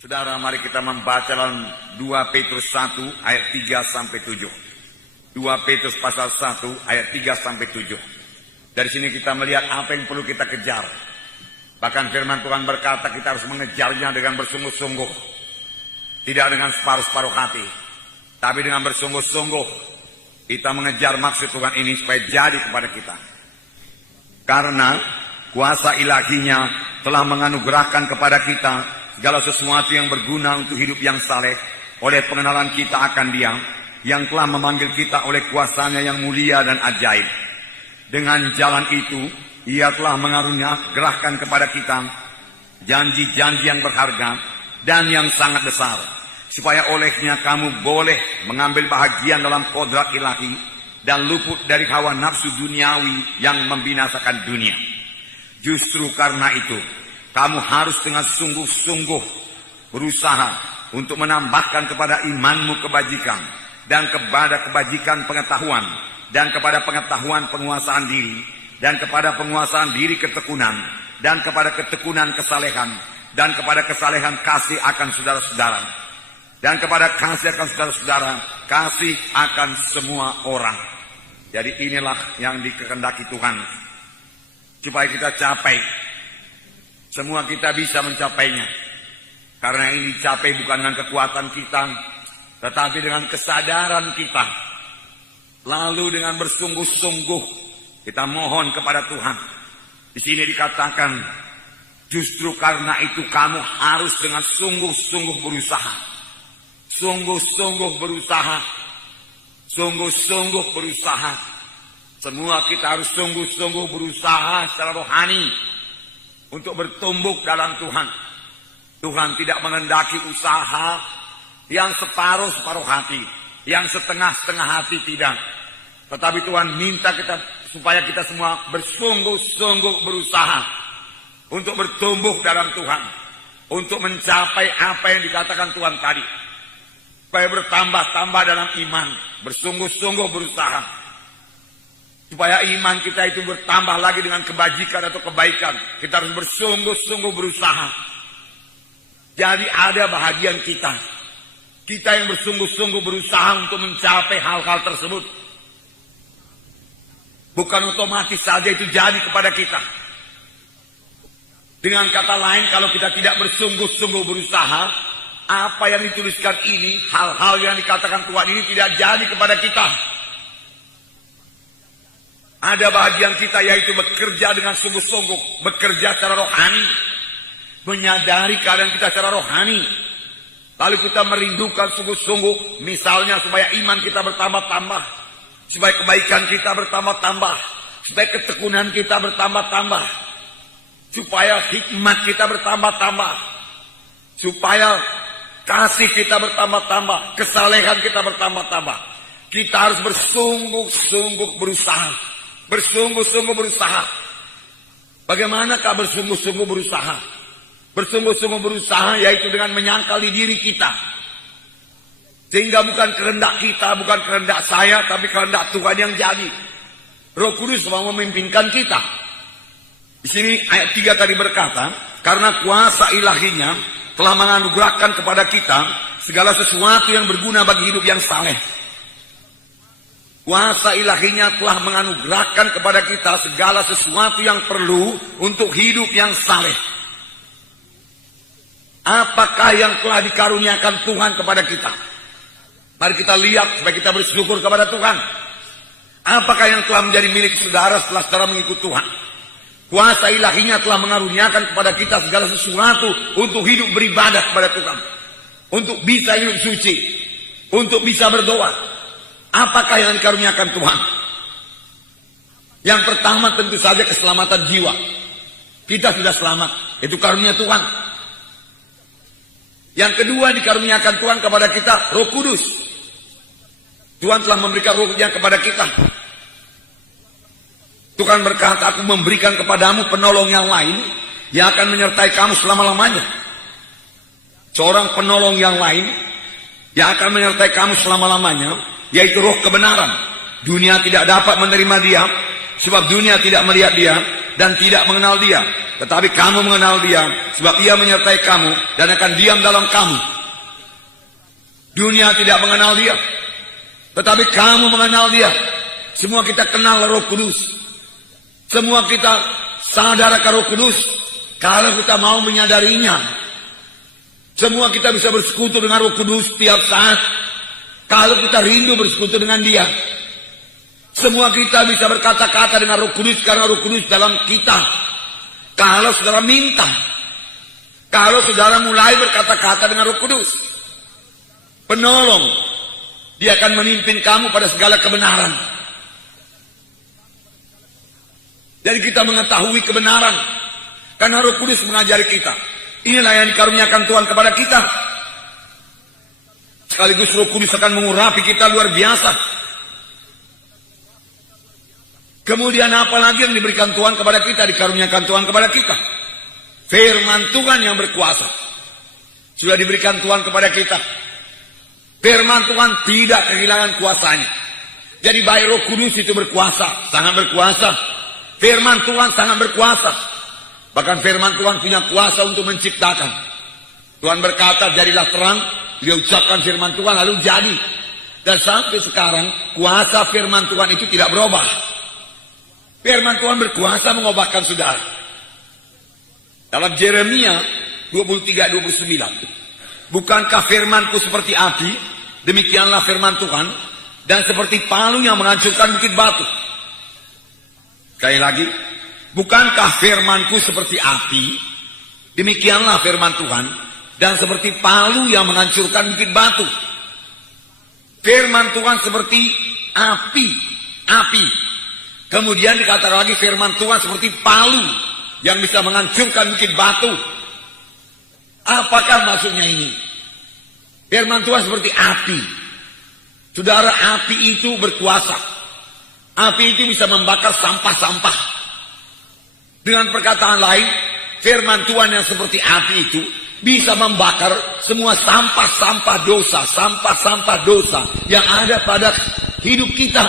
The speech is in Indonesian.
Saudara, mari kita membaca dalam 2 Petrus 1 ayat 3 sampai 7. 2 Petrus pasal 1 ayat 3 sampai 7. Dari sini kita melihat apa yang perlu kita kejar. Bahkan firman Tuhan berkata kita harus mengejarnya dengan bersungguh-sungguh. Tidak dengan separuh-separuh hati, tapi dengan bersungguh-sungguh kita mengejar maksud Tuhan ini supaya jadi kepada kita. Karena kuasa ilahinya telah menganugerahkan kepada kita segala sesuatu yang berguna untuk hidup yang saleh oleh pengenalan kita akan Dia yang telah memanggil kita oleh kuasanya yang mulia dan ajaib. Dengan jalan itu Ia telah menganugerahkan kepada kita janji-janji yang berharga dan yang sangat besar, supaya olehnya kamu boleh mengambil bahagian dalam kodrat ilahi dan luput dari hawa nafsu duniawi yang membinasakan dunia. Justru karena itu kamu harus dengan sungguh-sungguh berusaha untuk menambahkan kepada imanmu kebajikan, dan kepada kebajikan pengetahuan, dan kepada pengetahuan penguasaan diri, dan kepada penguasaan diri ketekunan, dan kepada ketekunan kesalehan, dan kepada kesalehan kasih akan saudara-saudara, dan kepada kasih akan saudara-saudara, kasih akan semua orang. Jadi inilah yang dikehendaki Tuhan, supaya kita capai. Semua kita bisa mencapainya. Karena ini dicapai bukan dengan kekuatan kita, tetapi dengan kesadaran kita. Lalu dengan bersungguh-sungguh kita mohon kepada Tuhan. Di sini dikatakan, justru karena itu kamu harus dengan sungguh-sungguh berusaha. Sungguh-sungguh berusaha. Sungguh-sungguh berusaha. Semua kita harus sungguh-sungguh berusaha secara rohani untuk bertumbuh dalam Tuhan. Tuhan tidak mengendaki usaha yang separuh-separuh hati, yang setengah-setengah hati, tidak. Tetapi Tuhan minta kita supaya kita semua bersungguh-sungguh berusaha untuk bertumbuh dalam Tuhan, untuk mencapai apa yang dikatakan Tuhan tadi, supaya bertambah-tambah dalam iman, bersungguh-sungguh berusaha, supaya iman kita itu bertambah lagi dengan kebajikan atau kebaikan. Kita harus bersungguh-sungguh berusaha. Jadi ada bahagian kita, kita yang bersungguh-sungguh berusaha untuk mencapai hal-hal tersebut. Bukan otomatis saja itu jadi kepada kita. Dengan kata lain, kalau kita tidak bersungguh-sungguh berusaha, apa yang dituliskan ini, hal-hal yang dikatakan Tuhan ini tidak jadi kepada kita. Ada bahagian kita, yaitu bekerja dengan sungguh-sungguh, bekerja secara rohani, menyadari keadaan kita secara rohani. Lalu kita merindukan sungguh-sungguh, misalnya supaya iman kita bertambah-tambah, supaya kebaikan kita bertambah-tambah, supaya ketekunan kita bertambah-tambah, supaya hikmat kita bertambah-tambah, supaya kasih kita bertambah-tambah, kesalehan kita bertambah-tambah. Kita harus bersungguh-sungguh berusaha. Bersungguh-sungguh berusaha. Bagaimanakah bersungguh-sungguh berusaha? Bersungguh-sungguh berusaha yaitu dengan menyangkali diri kita. Sehingga bukan kehendak kita, bukan kehendak saya, tapi kehendak Tuhan yang jadi. Roh Kudus mau memimpinkan kita. Di sini ayat 3 tadi berkata, karena kuasa ilahinya telah menganugerahkan kepada kita segala sesuatu yang berguna bagi hidup yang saleh. Kuasa ilahinya telah menganugerahkan kepada kita segala sesuatu yang perlu untuk hidup yang saleh. Apakah yang telah dikaruniakan Tuhan kepada kita? Mari kita lihat supaya kita bersyukur kepada Tuhan. Apakah yang telah menjadi milik saudara setelah saudara mengikut Tuhan? Kuasa ilahinya telah mengaruniakan kepada kita segala sesuatu untuk hidup beribadah kepada Tuhan, untuk bisa hidup suci, untuk bisa berdoa. Apakah yang dikaruniakan Tuhan? Yang pertama tentu saja keselamatan jiwa. Kita sudah selamat, itu karunia Tuhan. Yang kedua dikaruniakan Tuhan kepada kita Roh Kudus. Tuhan telah memberikan Roh-Nya kepada kita. Tuhan berkata, aku memberikan kepadamu penolong yang lain yang akan menyertai kamu selama-lamanya. Seorang penolong yang lain yang akan menyertai kamu selama-lamanya, yaitu Roh kebenaran. Dunia tidak dapat menerima dia, sebab dunia tidak melihat dia dan tidak mengenal dia. Tetapi kamu mengenal dia, sebab ia menyertai kamu dan akan diam dalam kamu. Dunia tidak mengenal dia, tetapi kamu mengenal dia. Semua kita kenal Roh Kudus. Semua kita sadar akan Roh Kudus kalau kita mau menyadarinya. Semua kita bisa bersekutu dengan Roh Kudus setiap saat kalau kita rindu bersekutu dengan dia. Semua kita bisa berkata-kata dengan Roh Kudus karena Roh Kudus dalam kita. Kalau saudara minta, kalau saudara mulai berkata-kata dengan Roh Kudus, penolong, dia akan memimpin kamu pada segala kebenaran. Jadi kita mengetahui kebenaran karena Roh Kudus mengajari kita. Inilah yang dikaruniakan Tuhan kepada kita. Sekaligus Roh Kudus akan mengurapi kita luar biasa. Kemudian apa lagi yang diberikan Tuhan kepada kita, dikaruniakan Tuhan kepada kita? Firman Tuhan yang berkuasa. Sudah diberikan Tuhan kepada kita. Firman Tuhan tidak kehilangan kuasanya. Jadi baik Roh Kudus itu berkuasa, sangat berkuasa. Firman Tuhan sangat berkuasa. Bahkan firman Tuhan punya kuasa untuk menciptakan. Tuhan berkata, jadilah terang. Dia ucapkan firman Tuhan lalu jadi. Dan sampai sekarang kuasa firman Tuhan itu tidak berubah. Firman Tuhan berkuasa mengubahkan saudara. Dalam Yeremia 23:29. Bukankah firmanku seperti api, demikianlah firman Tuhan, dan seperti palu yang menghancurkan bukit batu. Sekali lagi, bukankah firmanku seperti api, demikianlah firman Tuhan, dan seperti palu yang menghancurkan bukit batu. Firman Tuhan seperti api. Kemudian dikatakan lagi firman Tuhan seperti palu yang bisa menghancurkan bukit batu. Apakah maksudnya ini? Firman Tuhan seperti api. Saudara, api itu berkuasa. Api itu bisa membakar sampah-sampah. Dengan perkataan lain, firman Tuhan yang seperti api itu bisa membakar semua sampah-sampah dosa yang ada pada hidup kita.